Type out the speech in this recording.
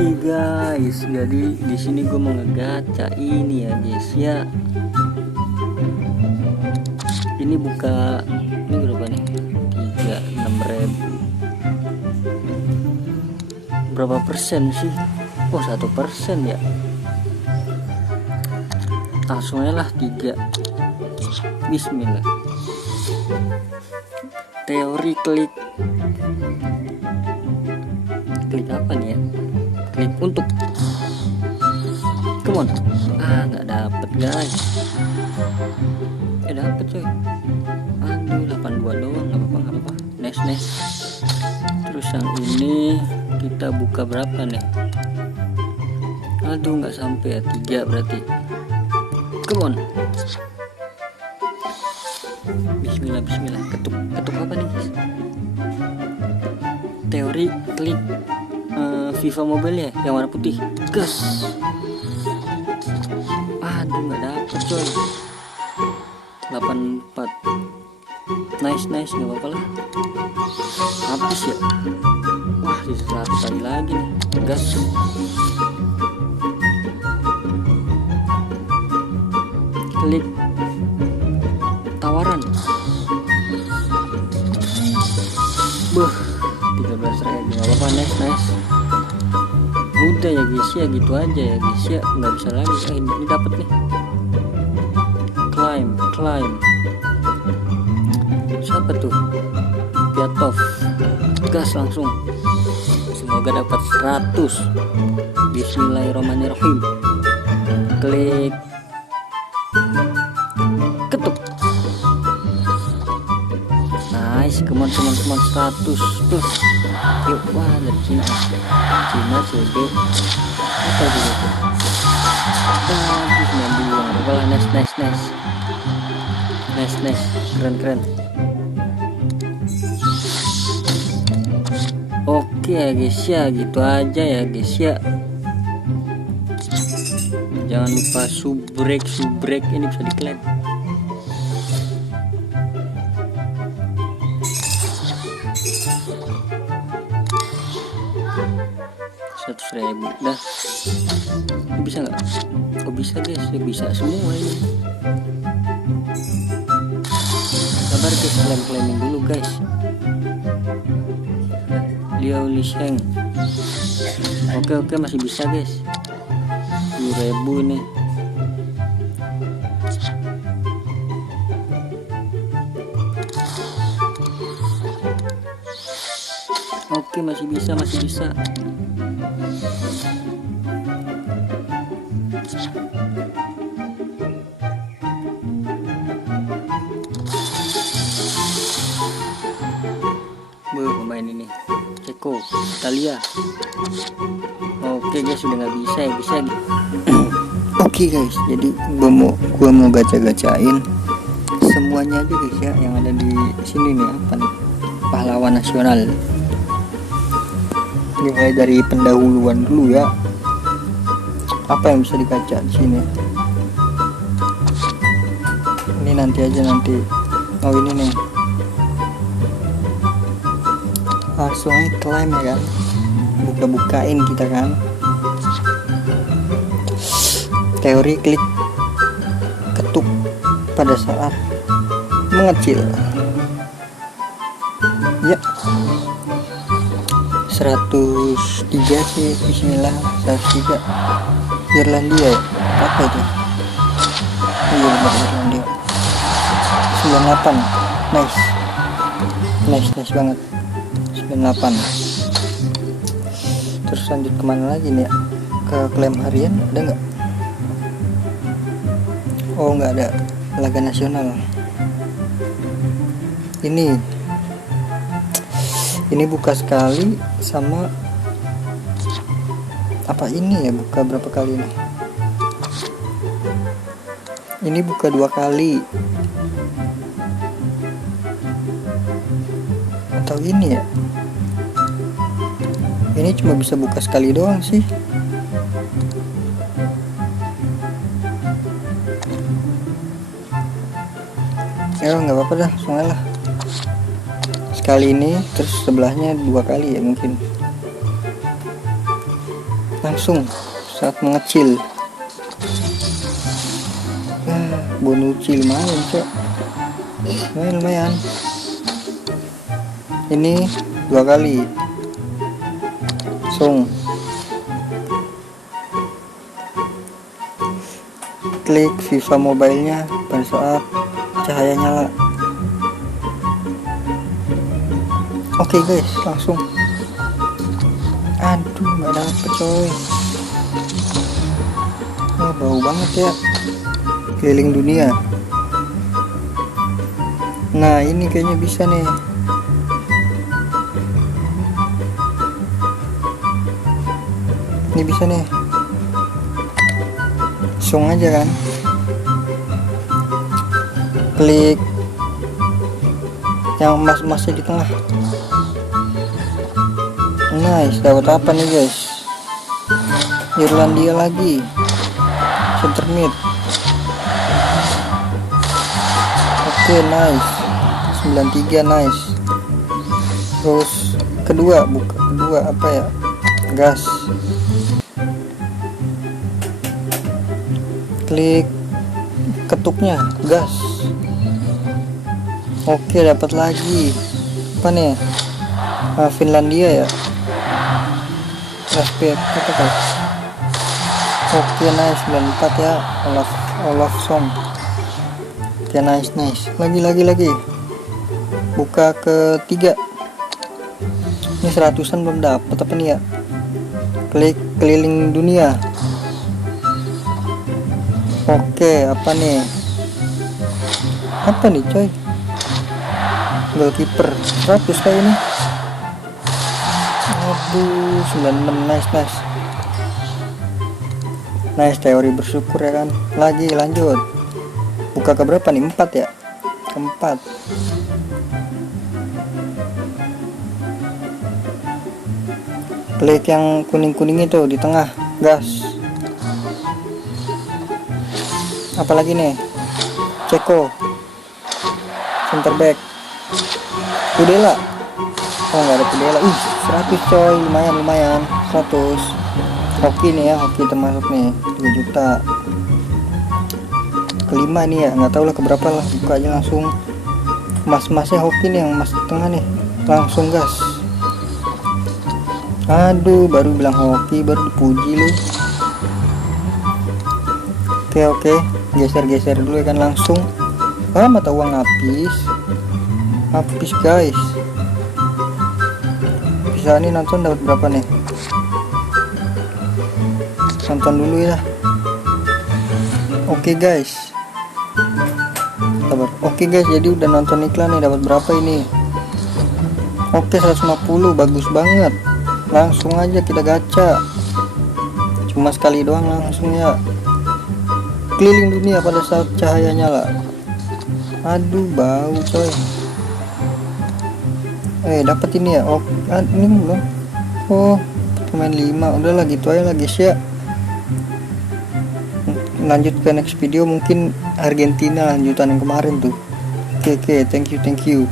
Oke guys, jadi di sini gue mau ngegacha ini ya guys ya. Ini buka ini berapa nih? 36.000. Berapa persen sih? Oh 1% ya. Langsung aja lah 3. Bismillah. Teori klik apa nih ya? Klik untuk. Come on. Nggak dapet guys. Dapet coy. Aduh 82 doang, nggak apa-apa. Next. Terus yang ini kita buka berapa nih? Aduh nggak sampai ya, 3 berarti. Come on. Bismillah. Ketuk apa nih guys? Teori klik FIFA Mobile ya, yang warna putih. Gas. Aduh nggak dapet coy. 84. Nice nggak apa-apa lah. Habis ya. Wah di 100 kali lagi nih. Gas. Klik tawaran. 13.000, nggak apa-apa. Nice. Udah ya guys ya, gitu aja ya guys ya, nggak bisa lagi. Ini dapat nih. Climb. Siapa tuh? Piatov. Gas langsung. Semoga dapat 100. Bismillahirrahmanirrahim. Klik. Ketuk. Nice, come on 100 plus. Yuk, wah dari Cina CB apa gitu. Bagus 92. Wah nice. Keren. Oke ya guys ya, gitu aja ya guys ya. Jangan lupa subrek ini bisa diklaim. Ribu dah. Ini bisa nggak? Oh bisa guys, ya bisa semua ini. Sabar guys, klaim dulu guys. Liao Lisheng. Oke masih bisa guys. 10.000 ini. Oke masih bisa. Pemain ini Ceko Italia. Oke guys, sudah nggak bisa. Oke guys, jadi gua mau gacha-gacain semuanya aja guys ya, yang ada di sini nih. Apa nih? Pahlawan nasional. Dimulai dari pendahuluan dulu ya. Apa yang bisa digacha di sini? Ini nanti. Oh ini nih. Langsung aja klaim ya kan. Bukain kita kan. Teori klik ketuk pada saat mengecil. Ya. 103 sih. Bismillah. 103 Irlandia ya? Apa itu? Iya benar Irlandia. 98. Nice banget. 98. Terus lanjut kemana lagi nih ya? Ke klaim harian ada nggak? Oh nggak ada. Laga nasional. Ini buka sekali sama apa ini ya, buka berapa kali nih? Ini buka 2 kali. Atau ini ya? Ini cuma bisa buka sekali doang sih. Ya nggak apa-apa dah, langsung lah. Sekali ini terus sebelahnya 2 kali ya mungkin. langsung saat mengecil. Bonucci lumayan cok, lumayan. Ini 2 kali langsung klik FIFA Mobile-nya pada saat cahaya nyala. Oke guys, langsung. Aduh, nggak dapet coy. Bau banget ya. Keliling dunia. Nah ini kayaknya bisa nih. Ini bisa nih. Langsung aja kan. Klik yang emas-emasnya di tengah. Nice, dapat apa nih guys? Irlandia lagi. Center mid. Oke, nice. 93 nice. Terus kedua apa ya? Gas. Klik ketuknya, gas. Oke, dapat lagi. Apa nih? Finlandia ya. Raspberry apa kan? Oke, nice 94 ya. Olafsson. Oke, nice. Lagi. Buka ketiga. Ini 100-an belum dapat apa nih ya? Klik keliling dunia. Oke, apa nih? Apa nih coy? Goalkeeper 100 kayak ini. Aduh, 96 nice. Teori bersyukur ya kan. Lanjut. Buka ke berapa nih? 4 ya? Keempat. Klik yang kuning itu di tengah, gas. Apalagi nih? Ceko, center back. Kudela. Oh, nggak ada Kudela. 100 coy, lumayan 100. Hoki nih ya, hoki termasuk nih 3 juta. Kelima nih ya, nggak tahu lah keberapa lah. Buka aja langsung. Emas-emasnya hoki nih, yang emas tengah nih, langsung gas. Aduh, baru bilang hoki baru dipuji lu. Oke, geser dulu ya kan langsung. Mata uang habis guys. Bisa nih nonton dapat berapa nih? Nonton dulu ya. Oke guys, jadi udah nonton iklan nih, dapat berapa ini? Oke, 150, bagus banget. Langsung aja kita gacha. Cuma sekali doang langsung ya. Keliling dunia pada saat cahaya nyala. Aduh, bau coy. Dapat ini ya. Oh, ini belum. Oh, pemain 5. Udahlah gitu aja lah guys ya. Lanjut ke next video, mungkin Argentina lanjutan yang kemarin tuh. Oke, thank you.